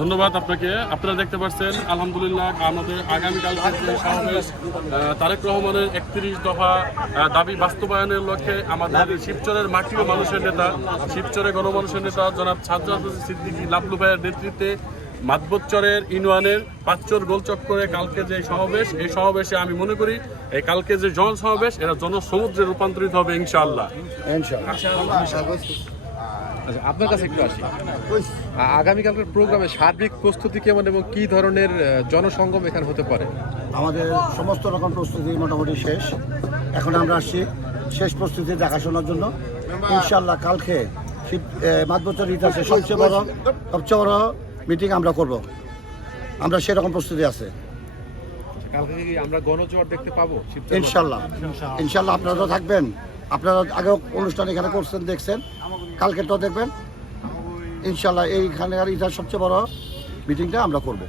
ধন্যবাদ আপনাকে। আপনারা দেখতে পাচ্ছেন আলহামদুলিল্লাহ আমাদের আগামীকালকে যে সমাবেশ তারেক রহমানের 31 দফা দাবি বাস্তবায়নের লক্ষ্যে আমাদের শিবচরের মাটি ও মানুষের নেতা, শিবচরের গণমানুষের নেতা জনাব সাজ্জাদ হোসেন সিদ্দিকী লাবলু ভাইয়ের নেতৃত্বে মাতবরচরের ইউনিয়নের পাঁচচর গোলচক্করে কালকে যে সমাবেশ, এই সমাবেশে আমি মনে করি এই কালকে যে জনসমাবেশ এটা জনসমুদ্রে রূপান্তরিত হবে ইনশাআল্লাহ। আচ্ছা, আপনার কাছে একটু আসি, আগামীকালকের প্রোগ্রামে সার্বিক প্রস্তুতি কেমন এবং কি ধরনের জনসংগম এখানে হতে পারে? আমাদের সমস্ত রকম প্রস্তুতি মোটামুটি শেষ। এখন আমরা আসছি শেষ প্রস্তুতি দেখাশোনার জন্য। ইনশাল্লাহ কালকে মাতবরচর ইতিহাসে সবচেয়ে বড় মিটিং আমরা করব। আমরা সেরকম প্রস্তুতি আছে। কালকে কি আমরা গণজোয়ার দেখতে পাবো? ইনশাল্লাহ ইনশাল্লাহ আপনারা তো থাকবেন, আপনারা আগেও অনুষ্ঠান এখানে করছেন, দেখছেন, কালকেরটাও দেখবেন ইনশাল্লাহ। এইখানকার ইতিহাস সবচেয়ে বড় মিটিংটা আমরা করব।